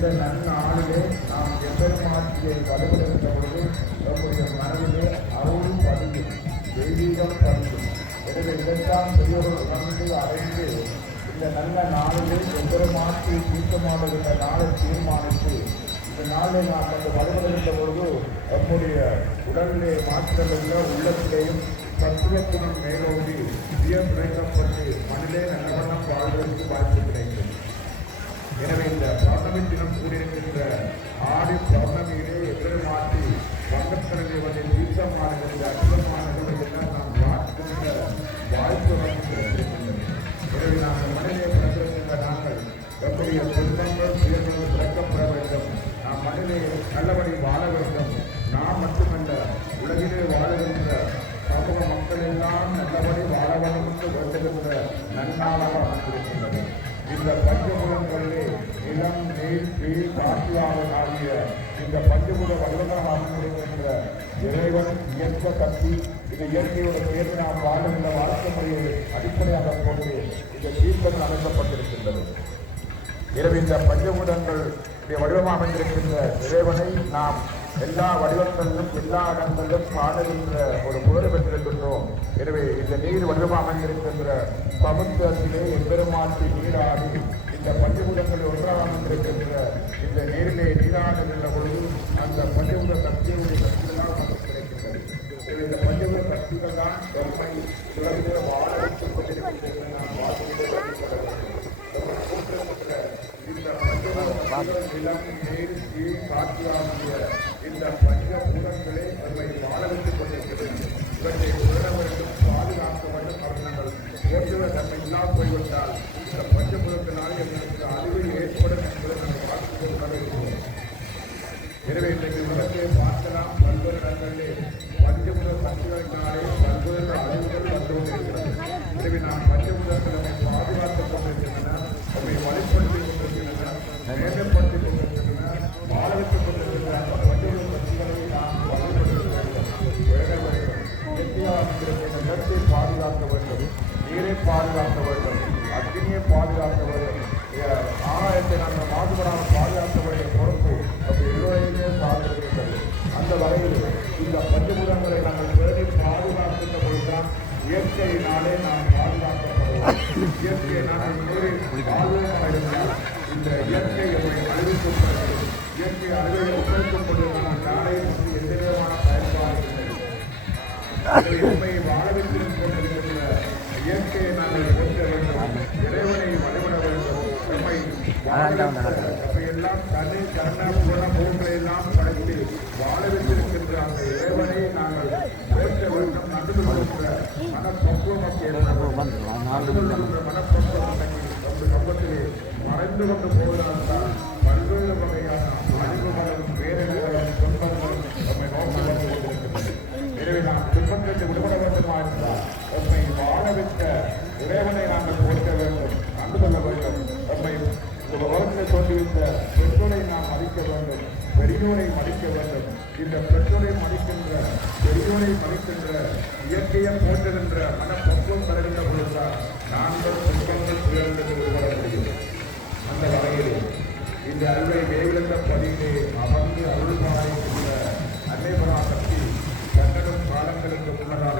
இந்த நன்னாளிலே நாம் எம்பெருமாட்டியை வலுவெடுத்த பொழுது நம்முடைய மனதிலே அருள் பதியும், தெய்வீகம் பதியும். எனவே இதற்கான பெரியவர்கள் உணர்ந்து அறிந்து இந்த நல்ல நாளிலே எம்பெருமாட்டி தீர்க்கமாடுகின்ற நாளை தீர்மானித்து இந்த நாளை நாம் அந்த வலுவெடுத்த பொழுது நம்முடைய உடலிலே மாற்றமுள்ள உள்ளத்திலேயும் தத்துவத்துடன் மேலோடி சுயம் விளைக்கப்பட்டு மனிதே நல்லவண்ணம் வாழ்வதற்கு வாய்ப்பு கிடைக்கும். எனவே இந்த பௌர்ணமி தினம் கூடியிருக்கின்ற ஆடி பௌர்ணமியிலே எதிர்மாற்றி வங்கக்கடலை தீர்த்தமானது அற்புதமானதை எல்லாம் நாம் பார்க்கின்ற வாய்ப்பு கிடைக்கின்றது. எனவே நாங்கள் மனிதனை பிறந்திருக்கின்ற நாங்கள் நம்முடைய துன்பங்கள் சுயங்கள் பிறக்கப்பட வேண்டும். நாம் மனிதனை நல்லபடி வாழ வேண்டும். நாம் மட்டுமல்ல, உலகிலே வாழுகின்ற சமூக மக்கள் எல்லாம் நல்லபடி வாழ வேண்டும் என்று வேண்டுகின்ற நன்னாளாக அமைந்திருக்கின்றது. இந்த பஞ்சபுலங்களிலே நிலம், நீர், தீர், காற்றாக ஆகிய இந்த பஞ்சபுல வடிவங்களாக அமைந்திருக்கின்ற இறைவன் இயற்க சக்தி, இந்த இயற்கையோட சேர்ந்து நாம் வாழுகின்ற வாழ்க்கை முறையை அடிப்படையாக கொண்டு இந்த தீர்ப்பங்கள் அமைக்கப்பட்டிருக்கின்றது. எனவே இந்த பஞ்சபூதங்கள் வடிவமாக அமைந்திருக்கின்ற இறைவனை நாம் எல்லா வடிவங்களிலும் எல்லா இடங்களிலும் காணுகின்ற ஒரு புகழ் பெற்றிருக்கின்றோம். எனவே இந்த நீர் வடிவமாக அமைந்திருக்கின்ற சமுத்திரத்திலே எம்பெருமாட்டி நீராடி இந்த பஞ்சபூதங்கள் ஒன்றாக அமைந்திருக்கின்ற இந்த நீரிலே நீராடுகின்ற பொழுது அந்த பஞ்சபூத சக்தியுடைய சக்திகளாக நமக்கு கிடைக்கின்றது. இந்த பஞ்சபூத சக்திகள் தான் நம்மை உலகிலே வாழ வைத்துக் கொண்டிருக்கின்ற நாம் வாழ்க்கை இந்த பஞ்சபூத நிலம், நீர், தீர், காற்று ஆகிய இந்த பஞ்சபூதங்களே நம்மை வாழ வைத்துக் கொண்டிருக்கிறது. இவற்றை உணர வேண்டும், பாதுகாக்க வேண்டும். அவர்கள் ஏற்றுவ தன்மை இல்லாமல் போய்விட்டால் இந்த பஞ்சபூதத்தினால் எங்களுக்கு அழிவு ஏற்படும் என்பதை நாங்கள் பார்த்து உணர்கிறோம். எனவே இன்றைக்கு உலகத்தை பார்க்கலாம். பல்வேறு இடங்களிலே பஞ்சபூத சக்திகளினாலே பல்வேறு அழிவுகள் வந்து கொண்டிருக்கிறது. எனவே நாம் பஞ்சபூதங்களை பாதுகாத்துக் கொண்டிருக்கின்றன, நம்மை வழிபடுத்திக் கொண்டிருக்கின்றன, மேம்படுத்திக் கொண்டிருக்கின்றன, வாழ வைத்துக் கொண்டிருக்கின்றன. பஞ்சபூத சக்திகளை நாம் வழிபடுத்த வேண்டும். நிலத்தை பாதுகாக்க வேண்டும், நீரை பாதுகாக்க வேண்டும், அக்னியை பாதுகாக்க வேண்டும், ஆகாயத்தை நாங்கள் மாசுபடாமல் பாதுகாக்க வேண்டிய பொறுப்பு நம்ம எல்லோரையுமே சார்ந்திருக்கிறது. அந்த வகையில் இந்த பஞ்சபூதங்களை நாங்கள் பேணி பாதுகாக்கின்ற பொழுதுதான் இயற்கையினாலே நாம் பாதுகாக்கப்படுவோம். இயற்கையை நாங்கள் வாழ்வதாக இருந்தால் இந்த இயற்கை நம்மை அழிவிக்கப்படுகிறது. இயற்கை அழிவை உபயோகிக்கும் பொழுது நாம் நாளை வந்து எந்த விதமான பயன்பாடு நம்மை வாழ வைத்திருக்கின்ற இயற்கையை நாங்கள் போற்ற வேண்டும், இறைவனை வழிபட வேண்டும். நம்மை எல்லாம் தனி கருணா பூர்ண பூக்களை எல்லாம் படைத்து வாழ வைத்திருக்கின்ற அந்த இறைவனை நாங்கள் போற்ற வேண்டும். நன்றி கொள்கின்ற மனப்பக்குவம் நன்றி கொள்கின்ற மனப்பக்குவம் நம்ம சம்பத்திலே மறைந்து கொண்டு போவதால் பல்வேறு வகையான அழிவுகளும் பேரழிவுகளும் துன்பங்களும் நம்மை நோக்கி வந்து கொண்டிருக்கின்றது. எனவே நாம் துன்பத்தை விடுபட வேண்டுமா இருந்தால் நம்மை வாழ வைத்த இறைவனை நாங்கள் போற்ற வேண்டும், நன்றி கொள்ள வேண்டும். நம்மை உலகத்தை தோன்றிவிட்ட பெற்றோரை நாம் மதிக்க வேண்டும், பெரியோரை மதிக்க வேண்டும். இந்த பெற்றோரை மதிக்கின்ற, பெரியோரை மதிக்கின்ற, இயற்கையை போற்றுகின்ற மனப்பக்குவம் பெறுகின்ற பொழுதுதான் நாங்கள் துன்பங்கள் உயர்ந்து விடுபட முடியும். அந்த வகையில் இந்த அருளை வேவிழந்த பதிலே அமர்ந்து அருள் பாலிக்கின்ற அன்னைபரா சக்தி கண்டனம் காலங்களுக்கு முன்னதாக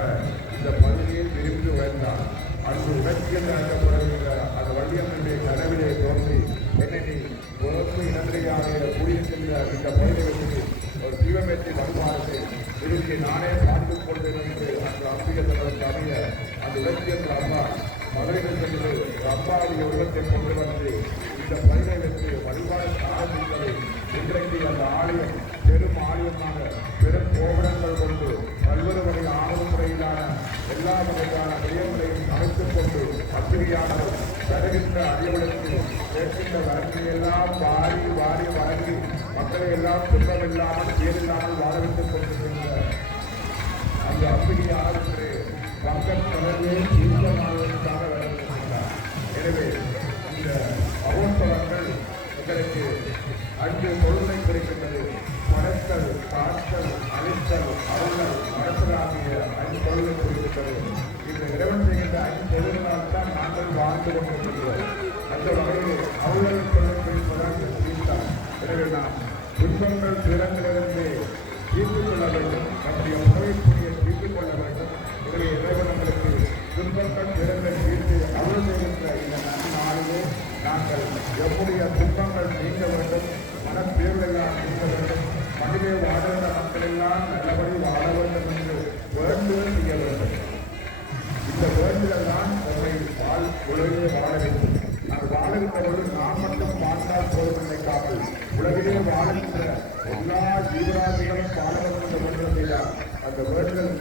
இந்த பகுதியில் விரும்பி உயர்ந்தார். அன்று உணர்ச்சியில் அழைக்கப்படுகின்ற அந்த வள்ளியம்மனுடைய கனவிலே தோன்றி என்னை உணர்வு இனந்திரையாக கூடியிருக்கின்ற இந்த பகுதிகளுக்கு ஒரு தீபமேற்றி வருமானத்தை விரும்பி நானே பார்த்துக் கொள்வேன் என்று அந்த அம்பிகத்தவருக்கு அமைய அந்த உணர்ச்சியல் அம்மா மதுரைகள் சென்று அம்பாவுடைய உருவத்தை கொண்டு வந்து இந்த பகுதியை வைத்து வழிபாடு ஆரம்பித்தது. இன்றைக்கு அந்த ஆலயம் பெரும் ஆலயமாக பெரும் கோபுரங்கள் கொண்டு பல்வேறு வகை ஆணவ முறையிலான எல்லா வகையான விடயங்களையும் அமைத்துக் கொண்டு அப்பிரியானவர் தருகின்ற அறிவுகளுக்கு கேட்கின்ற வரங்களையெல்லாம் வாரி வாரி வழங்கி மக்களை எல்லாம் துன்பமில்லாமல் பேரில்லாமல் வாழ வைத்துக் கொண்டிருக்கின்ற அந்த அப்பிரியானவருக்கு பங்கத் தொடர்பே தீர்க்கமானதற்காக வழங்கியிருக்கிறார். எனவே இந்த மகோத்சவங்கள் எங்களுக்கு அஞ்சு பொருளை குறிக்கின்றது. படைத்தல், காத்தல், அழித்தல், அருளல், மறத்தலாகிய அஞ்சு பொருளை குறிக்கின்றது. இந்த இறைவன் செய்கின்ற அஞ்சு பொருள்களால் தான் நாங்கள் வாழ்ந்து கொண்டிருக்கிறோம். அந்த வகையில் அருளல் பொருளை குறிப்பதாக தீர்த்தார். எனவே நாம் துன்பங்கள் துயரங்களிலிருந்து தீர்த்துக் கொள்ள வேண்டும். நம்முடைய உணவைக்குரிய தீர்த்துக் கொள்ள வேண்டும். எனவே இறைவனங்களுக்கு துன்பங்கள் துயரங்களை தீர்த்து அருள் செய்கின்ற இந்த நாளிலே நாங்கள் எம்முடைய துன்பங்கள் நீங்க வேண்டும், மனப்பேர்களெல்லாம் நீங்க வேண்டும், மனிதே வாழ்கின்ற மக்கள் எல்லாம் நல்லபடி வாழ வேண்டும் என்று வேண்டுதல் செய்ய வேண்டும். இந்த வேண்டுதல் தான் நம்மை உலகிலே வாழ வேண்டும். நாங்கள் வாழுகின்ற பொழுது நாம் மட்டும் வாழ்ந்தால் போதும் நினைக்காமல் உலகிலே வாழ்கின்ற எல்லா ஜீவராசிகளும் வாழ வேண்டும் என்ற வேண்டுதல் செய்தார். அந்த வேண்டுதல்